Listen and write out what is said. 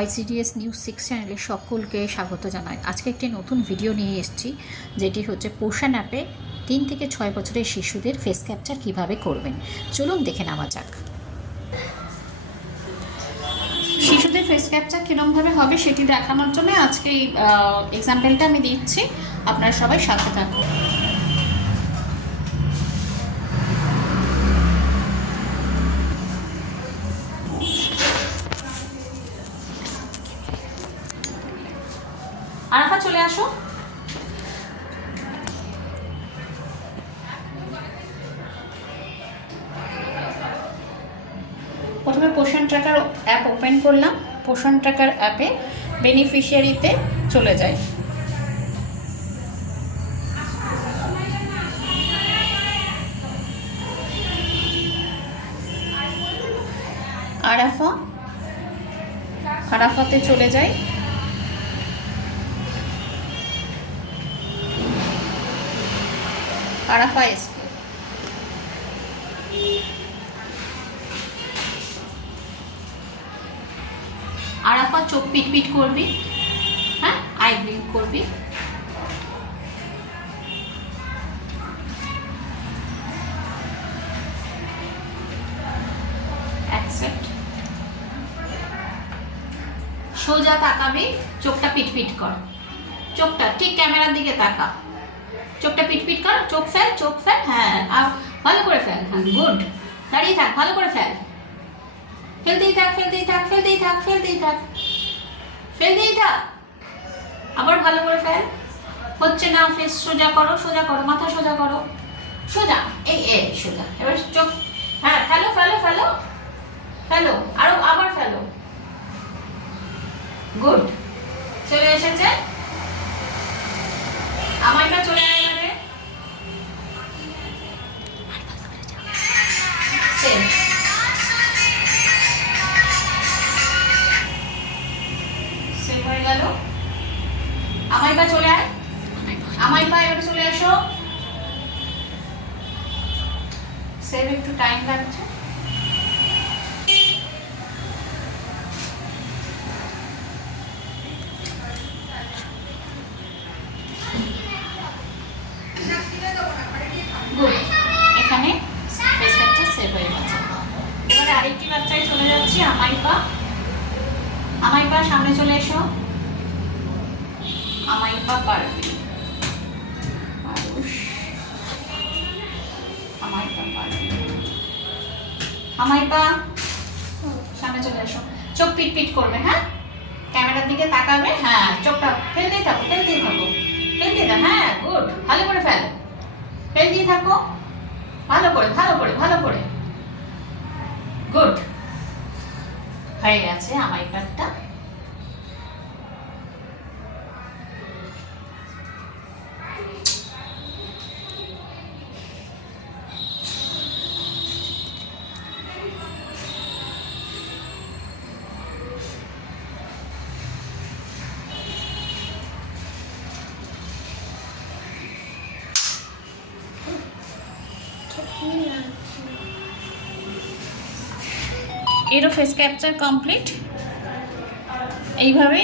ICDS news six চ্যানেলে সকলকে স্বাগত জানাই। আজকে একটি নতুন ভিডিও নিয়ে এসেছি, যেটি হচ্ছে পোষণ অ্যাপে তিন থেকে ছয় বছরের শিশুদের ফেস ক্যাপচার কীভাবে করবেন। চলুন দেখে নেওয়া যাক। শিশুদের ফেস ক্যাপচার কীরকমভাবে হবে সেটি দেখানোর জন্য আজকে এই এক্সাম্পলটা আমি দিচ্ছি। আপনারা সবাই সাথে থাকুন। আরাফা চলে আসো। প্রথমে পোষণ ট্র্যাকার অ্যাপ ওপেন করলাম। পোষণ ট্র্যাকার অ্যাপে বেনিফিশিয়ারিতে চলে যায় আরাফা, আরাফাতে চলে যায় আরাফা এসকে আরাফা চোখ পিট পিট করবি হ্যাঁ? আই ব্লিঙ্ক করবি। সোজা তাকাবি, চোখটা পিট পিট কর। চোখটা ঠিক ক্যামেরার দিকে তাকা। চোখটা পিট পিট কর, চোখ ফেল চোখ ফেল হ্যাঁ আর ভালো করে ফেল হ্যাঁ গুড। দাঁড়িয়ে থাক, ভালো করে ফেল। ফেলতেই থাক ফেলতেই থাক ফেলতেই থাক ফেলতেই থাক। ফেলতেই থাক। আবার ভালো করে ফেল। হচ্ছে না ফেস সোজা করো সোজা করো, মাথা সোজা করো। সোজা, এই এ সোজা। এবার চোখ হ্যাঁ ফেলো ফেলো ফেলো। ফেলো, আরও আবার ফেলো। গুড। চলে এসেছে। আমারটা চলে আমায় আয় আমায় পা এবারে চলে এসো। সেভ একটু টাইম লাগছে। এখানে সেভ হয়ে গেছে। এবারে আরেকটি বাচ্চায় চলে যাচ্ছি আমাই পা আমাই পা সামনে চলে এসো। পা পারবি আমাই পা পারবি আমাই পা সামনে চলে এসো চোখ পিট পিট করবে হ্যাঁ? ক্যামেরার দিকে তাকাবে হ্যাঁ চোখটা ফেলতেই থাকো ফেলতেই থাকো। ফেলতেই থাকো হ্যাঁ গুড, ভালো করে ফেল। ফেলতেই থাকো, ভালো করে ভালো করে ভালো করে। গুড। হয়ে গেছে আমার কার্ডটা এরও ফেস ক্যাপচার কমপ্লিট এইভাবে